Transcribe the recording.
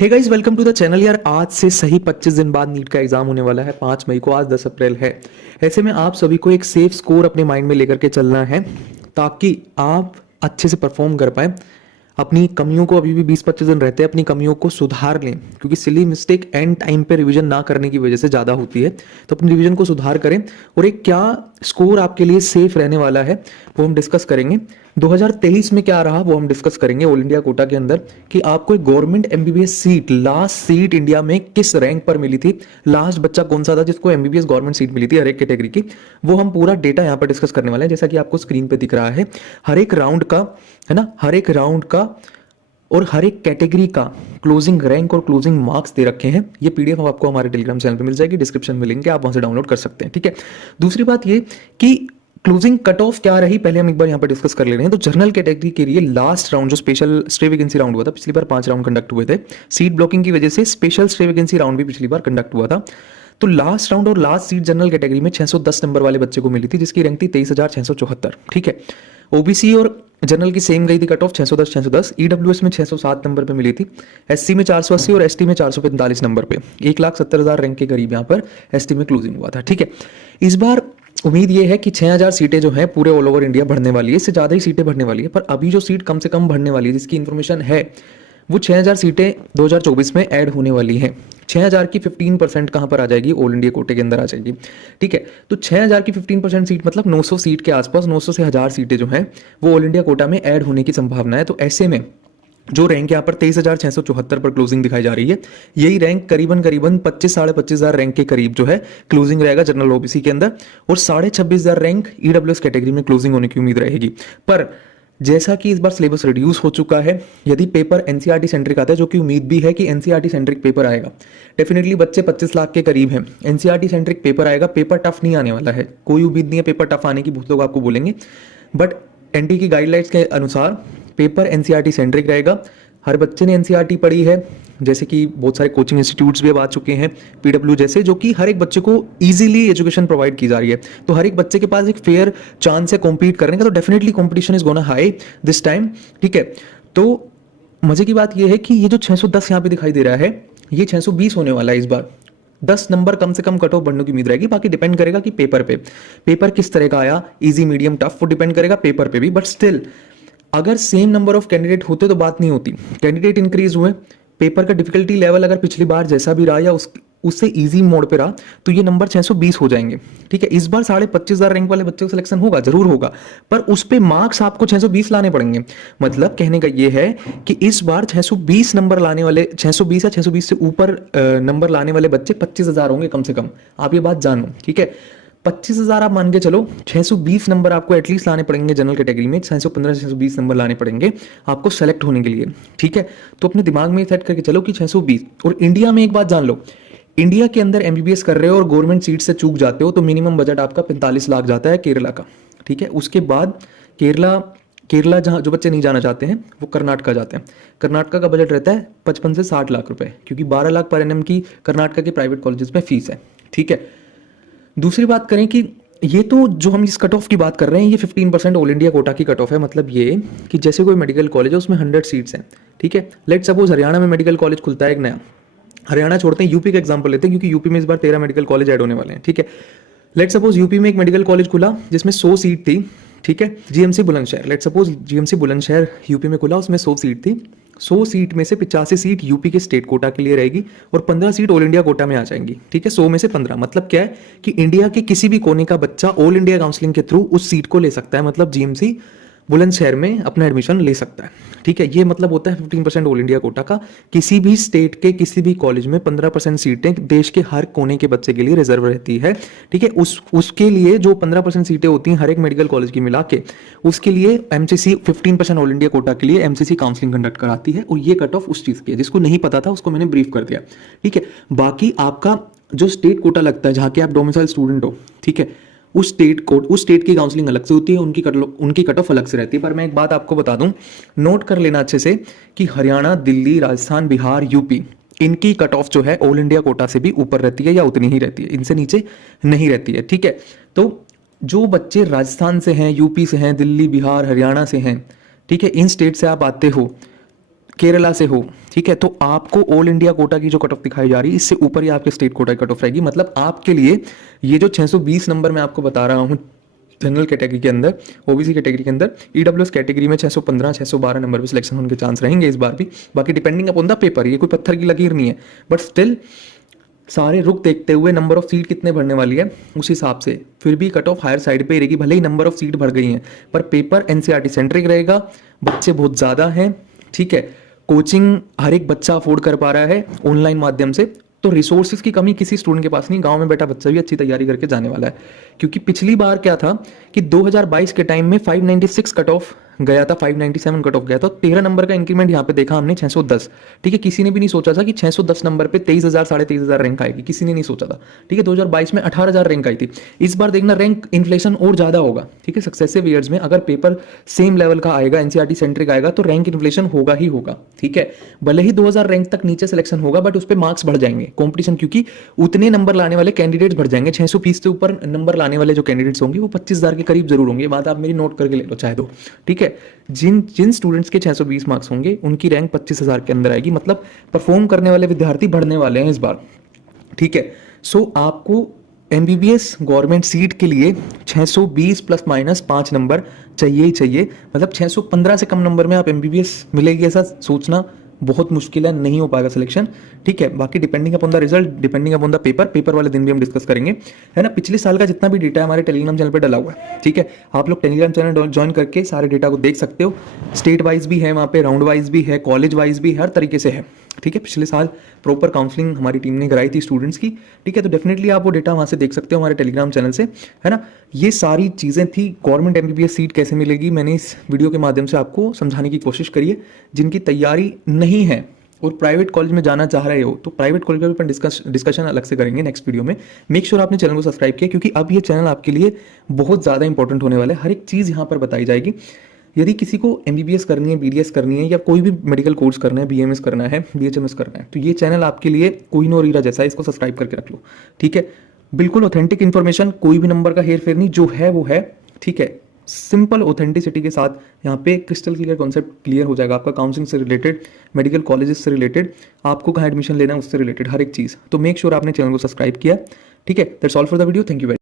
Hey guys, welcome to the channel. यार आज से सही 25 दिन बाद नीट का एग्जाम होने वाला है, 5 मई को। आज 10 अप्रैल है। ऐसे में आप सभी को एक सेफ स्कोर अपने माइंड में लेकर के चलना है ताकि आप अच्छे से परफॉर्म कर पाए। अपनी कमियों को, अभी भी 20-25 दिन रहते हैं, अपनी कमियों को सुधार लें, क्योंकि सिली मिस्टेक एंड टाइम पे रिवीजन ना करने की वजह से ज़्यादा होती है। तो अपनी रिवीजन को सुधार करें और एक क्या स्कोर आपके लिए सेफ रहने वाला है वो हम डिस्कस करेंगे। 2023 में क्या रहा वो हम डिस्कस करेंगे ऑल इंडिया कोटा के अंदर, कि आपको एक government MBBS seat, last seat India में किस रैंक पर मिली थी, लास्ट बच्चा कौन सा था जिसको एमबीबीएस गवर्नमेंट सीट मिली थी हर एक कैटेगरी की। वो हम पूरा डेटा यहाँ पर डिस्कस करने वाले हैं, जैसा कि आपको स्क्रीन पे दिख रहा है। हर एक राउंड का, है ना, हर एक राउंड का और हर एक कैटेगरी का क्लोजिंग रैंक और क्लोजिंग मार्क्स दे रखे हैं। ये पीडीएफ आपको हमारे टेलीग्राम चैनल पे मिल जाएगी, डिस्क्रिप्शन में लिंक है, आप वहां से डाउनलोड कर सकते हैं। ठीक है, दूसरी बात ये कि क्लोजिंग कट ऑफ क्या रही, पहले हम एक बार यहाँ पर डिस्कस कर ले रहे हैं। तो जनरल कैटेगरी के लिए लास्ट राउंड जो स्पेशल स्टे वैकेंसी राउंड हुआ था, पिछली बार 5 राउंड कंडक्ट हुए थे। सीट ब्लॉकिंग की वजह से स्पेशल स्टे वैकेंसी राउंड भी पिछली बार कंडक्ट हुआ था। तो लास्ट राउंड और लास्ट सीट जनरल कैटेगरी में 610 नंबर वाले बच्चे को मिली थी, जिसकी रैंक थी 23,674। ठीक है, ओबीसी और जनरल की सेम गई थी कट ऑफ 610। ईडब्ल्यूएस में 607 नंबर पे मिली थी, एससी में 480 और एसटी में 445 नंबर पे। 1,70,000 रैंक के करीब यहाँ पर एसटी में क्लोजिंग हुआ था। ठीक है, इस बार उम्मीद ये है कि 6,000 सीटें जो हैं पूरे ऑल ओवर इंडिया भरने वाली है, इससे ज़्यादा ही सीटें भरने वाली है। पर अभी जो सीट कम से कम भरने वाली है, जिसकी इन्फॉर्मेशन है, वो 6,000 सीटें 2024 में ऐड होने वाली हैं। 6,000 की 15% कहाँ पर आ जाएगी, ऑल इंडिया कोटे के अंदर आ जाएगी। ठीक है, तो 6,000 की 15% सीट मतलब 900 सीट के आसपास, 900 से 1,000 सीटें जो हैं वो ऑल इंडिया कोटा में ऐड होने की संभावना है। तो ऐसे में जो रैंक यहाँ पर 23,674 पर क्लोजिंग दिखाई जा रही है, यही रैंक करीबन 25,000 रैंक के करीब जो है क्लोजिंग रहेगा जनरल ओबीसी के अंदर, और 26,500 रैंक ईडब्ल्यूएस कैटेगरी में क्लोजिंग होने की उम्मीद रहेगी। पर जैसा कि इस बार सिलेबस रिड्यूस हो चुका है, यदि पेपर एनसीईआरटी सेंट्रिक आता है, जो कि उम्मीद भी है कि एनसीईआरटी सेंट्रिक पेपर आएगा, डेफिनेटली बच्चे 25 लाख के करीब हैं, एनसीईआरटी सेंट्रिक पेपर आएगा। पेपर टफ नहीं आने वाला है, कोई उम्मीद नहीं है पेपर टफ आने की, बहुत लोग आपको बोलेंगे, बट एनटी की गाइडलाइंस के अनुसार पेपर एनसीईआरटी सेंट्रिक रहेगा। हर बच्चे ने एनसीईआरटी पढ़ी है, जैसे कि बहुत सारे कोचिंग इंस्टीट्यूट्स भी अब आ चुके हैं पीडब्ल्यू जैसे, जो कि हर एक बच्चे को इजीली एजुकेशन प्रोवाइड की जा रही है। तो हर एक बच्चे के पास एक फेयर चांस है कॉम्पीट करने का। तो definitely competition is gonna high this time. ठीक है, तो मजे की बात यह है कि ये जो 610 यहाँ पे दिखाई दे रहा है, ये 620 होने वाला है इस बार। 10 नंबर कम से कम कट ऑफ बढ़ने की उम्मीद रहेगी। बाकी डिपेंड करेगा कि पेपर किस तरह का आया, इजी मीडियम टफ, वो डिपेंड करेगा पेपर पे भी। बट स्टिल अगर सेम नंबर ऑफ कैंडिडेट होते तो बात नहीं होती। कैंडिडेट इंक्रीज हुए, पेपर का डिफिकल्टी लेवल अगर पिछली बार जैसा भी रहा या उससे इजी मोड पे रहा, तो ये नंबर 620 हो जाएंगे। ठीक है, इस बार 25,500 रैंक वाले बच्चे का सिलेक्शन होगा, जरूर होगा, पर उस पे मार्क्स आपको 620 लाने पड़ेंगे। मतलब कहने का ये है कि इस बार 620 नंबर लाने वाले, 620 या 620 से ऊपर नंबर लाने वाले बच्चे 25,000 होंगे कम से कम। आप ये बात जानो। ठीक है, 25,000 आप मान के चलो, 620 नंबर आपको एटलीस्ट लाने पड़ेंगे जनरल कैटेगरी में, 615 से 620 नंबर लाने पड़ेंगे आपको सेलेक्ट होने के लिए। ठीक है, तो अपने दिमाग में सेट करके चलो कि 620। और इंडिया में एक बात जान लो, इंडिया के अंदर एमबीबीएस कर रहे हो और गवर्नमेंट सीट से चूक जाते हो तो मिनिमम बजट आपका 45 लाख जाता है केरला का। ठीक है, उसके बाद केरला जहाँ जो बच्चे नहीं जाना चाहते हैं वो कर्नाटका जाते हैं। कर्नाटका का बजट रहता है 55 से 60 लाख रुपए, क्योंकि 12 लाख पर एनएम की कर्नाटका के प्राइवेट कॉलेजेस में फीस है। ठीक है, दूसरी बात करें कि ये तो जो हम इस कट ऑफ की बात कर रहे हैं, ये 15% ऑल इंडिया कोटा की कट ऑफ है। मतलब ये कि जैसे कोई मेडिकल कॉलेज है, उसमें 100 सीट्स हैं। ठीक है, लेट सपोज हरियाणा में मेडिकल कॉलेज खुलता है एक नया, हरियाणा छोड़ते हैं, यूपी का एग्जांपल लेते हैं, क्योंकि यूपी में इस बार 13 मेडिकल कॉलेज ऐड होने वाले हैं। ठीक है, लेट सपोज यूपी में एक मेडिकल कॉलेज खुला जिसमें 100 सीट थी। ठीक है, GMC Bulandshahr, let suppose GMC Bulandshahr UP में खुला, उसमें 100 सीट थी। 100 सीट में से 85 सीट यूपी के स्टेट कोटा के लिए रहेगी और 15 सीट ऑल इंडिया कोटा में आ जाएंगी। ठीक है, 100 में से 15, मतलब क्या है कि इंडिया के किसी भी कोने का बच्चा ऑल इंडिया काउंसलिंग के थ्रू उस सीट को ले सकता है, मतलब जीएमसी बुलंदशहर में अपना एडमिशन ले सकता है। ठीक है, ये मतलब होता है 15% ऑल इंडिया कोटा का। किसी भी स्टेट के किसी भी कॉलेज में 15% सीटें देश के हर कोने के बच्चे के लिए रिजर्व रहती है। ठीक है, उसके लिए जो 15% सीटें होती हैं हर एक मेडिकल कॉलेज की मिला के, उसके लिए एमसीसी 15% ऑल इंडिया कोटा के लिए एमसीसी काउंसलिंग कंडक्ट कराती है। और ये कट ऑफ उस चीज की है, जिसको नहीं पता था उसको मैंने ब्रीफ कर दिया। ठीक है, बाकी आपका जो स्टेट कोटा लगता है, जहाँ के आप डोमिसाइल स्टूडेंट हो, ठीक है, उस स्टेट की काउंसलिंग अलग से होती है, उनकी कट ऑफ अलग से रहती है। पर मैं एक बात आपको बता दूं, नोट कर लेना अच्छे से, कि हरियाणा, दिल्ली, राजस्थान, बिहार, यूपी, इनकी कट ऑफ जो है ऑल इंडिया कोटा से भी ऊपर रहती है या उतनी ही रहती है, इनसे नीचे नहीं रहती है। ठीक है, तो जो बच्चे राजस्थान से हैं, यूपी से हैं, दिल्ली, बिहार, हरियाणा से हैं, ठीक है, इन स्टेट से आप आते हो, केरला से हो, ठीक है, तो आपको ऑल इंडिया कोटा की जो कट ऑफ दिखाई जा रही है इससे ऊपर ही आपके स्टेट कोटा की कट ऑफ रहेगी। मतलब आपके लिए ये जो 620 नंबर मैं आपको बता रहा हूँ जनरल कैटेगरी के अंदर, ओबीसी कैटेगरी के अंदर, ईडब्ल्यूएस कैटेगरी में 615 612 नंबर पे सिलेक्शन होने के चांस रहेंगे इस बार भी। बाकी डिपेंडिंग अपॉन द पेपर, ये कोई पत्थर की लकीर नहीं है, बट स्टिल सारे रुख देखते हुए नंबर ऑफ सीट कितने भरने वाली है उस हिसाब से फिर भी कट ऑफ हायर साइड पे रहेगी। भले ही नंबर ऑफ सीट भर गई हैं पर पेपर एनसीईआरटी सेंट्रिक रहेगा, बच्चे बहुत ज़्यादा हैं, ठीक है, कोचिंग हर एक बच्चा अफोर्ड कर पा रहा है ऑनलाइन माध्यम से, तो रिसोर्सेज की कमी किसी स्टूडेंट के पास नहीं। गांव में बैठा बच्चा भी अच्छी तैयारी करके जाने वाला है, क्योंकि पिछली बार क्या था कि 2022 के टाइम में 596 कट ऑफ गया था, 597 कट ऑफ गया था, 13 नंबर का इंक्रीमेंट यहाँ पे देखा हमने 610, ठीक है। किसी ने भी नहीं सोचा था कि 610 नंबर पे 23,000 23,500 रैंक आएगी, किसी ने नहीं सोचा था, ठीक है। 2022 में 18,000 रैंक आई थी। इस बार देखना रैंक इन्फ्लेशन और ज्यादा होगा, ठीक है। सक्सेसिव ईयर्स में अगर पेपर सेम लेवल का आएगा, एनसीईआरटी सेंट्रिक आएगा, तो रैंक इन्फ्लेशन होगा ही होगा, ठीक है। भले ही 2000 रैंक तक नीचे सिलेक्शन होगा बट उस पर मार्क्स बढ़ जाएंगे, कॉम्पिटिशन, क्योंकि उतने नंबर लाने वाले कैंडिडेट्स बढ़ जाएंगे। 620 से ऊपर नंबर लाने वाले जो कैंडिडेट्स होंगे वो 25,000 के करीब जरूर होंगे। बात आप मेरी नोट करके ले लो चाहे तो, ठीक है। जिन स्टूडेंट्स के 620 मार्क्स होंगे उनकी रैंक 25,000 के अंदर आएगी, मतलब परफॉर्म करने वाले विद्यार्थी बढ़ने वाले हैं इस बार, ठीक है। सो आपको एमबीबीएस गवर्नमेंट सीट के लिए 620 प्लस माइनस 5 नंबर चाहिए ही चाहिए। मतलब 615 से कम नंबर में आप एमबीबीएस मिलेगी ऐसा सोचना बहुत मुश्किल है, नहीं हो पाएगा सिलेक्शन, ठीक है। बाकी depending upon the result, depending upon the paper वाले दिन भी हम डिस्कस करेंगे, है ना। पिछले साल का जितना भी डेटा है हमारे टेलीग्राम चैनल पे डला हुआ है, ठीक है। आप लोग टेलीग्राम चैनल ज्वाइन करके सारे डेटा को देख सकते हो। स्टेट वाइज भी है वहाँ पे, राउंड वाइज भी है, कॉलेज वाइज भी, हर तरीके से है, ठीक है। पिछले साल प्रॉपर काउंसलिंग हमारी टीम ने कराई थी स्टूडेंट्स की, ठीक है। तो डेफिनेटली आप वो डेटा वहाँ से देख सकते हो हमारे टेलीग्राम चैनल से, है ना। ये सारी चीज़ें थी। गवर्नमेंट एमबीबीएस सीट कैसे मिलेगी मैंने इस वीडियो के माध्यम से आपको समझाने की कोशिश करी है। जिनकी तैयारी नहीं है और प्राइवेट कॉलेज में जाना चाह रहे हो तो प्राइवेट कॉलेज में अपन डिस्कशन अलग से करेंगे नेक्स्ट वीडियो में। मेक श्योर आपने चैनल को सब्सक्राइब किया, क्योंकि अब ये चैनल आपके लिए बहुत ज़्यादा इंपॉर्टेंट होने वाला है। हर एक चीज़ यहाँ पर बताई जाएगी। यदि किसी को एमबीबीएस करनी है, बीडीएस करनी है, या कोई भी मेडिकल कोर्स करना है, बीएमएस करना है, बीएचएमएस करना है, तो ये चैनल आपके लिए कोहिनूर हीरा जैसा है, इसको सब्सक्राइब करके रख लो, ठीक है। बिल्कुल ऑथेंटिक इन्फॉर्मेशन, कोई भी नंबर का हेर फेर नहीं, जो है वो है, ठीक है। सिंपल ऑथेंटिसिटी के साथ यहाँ पे क्रिस्टल क्लियर कॉन्सेप्ट क्लियर हो जाएगा आपका, काउंसलिंग से रिलेटेड, मेडिकल कॉलेजेस से रिलेटेड, आपको कहाँ एडमिशन लेना है उससे रिलेटेड हर एक चीज़। तो मेक श्योर आपने चैनल को सब्सक्राइब किया, ठीक है। That's all for the video, thank you very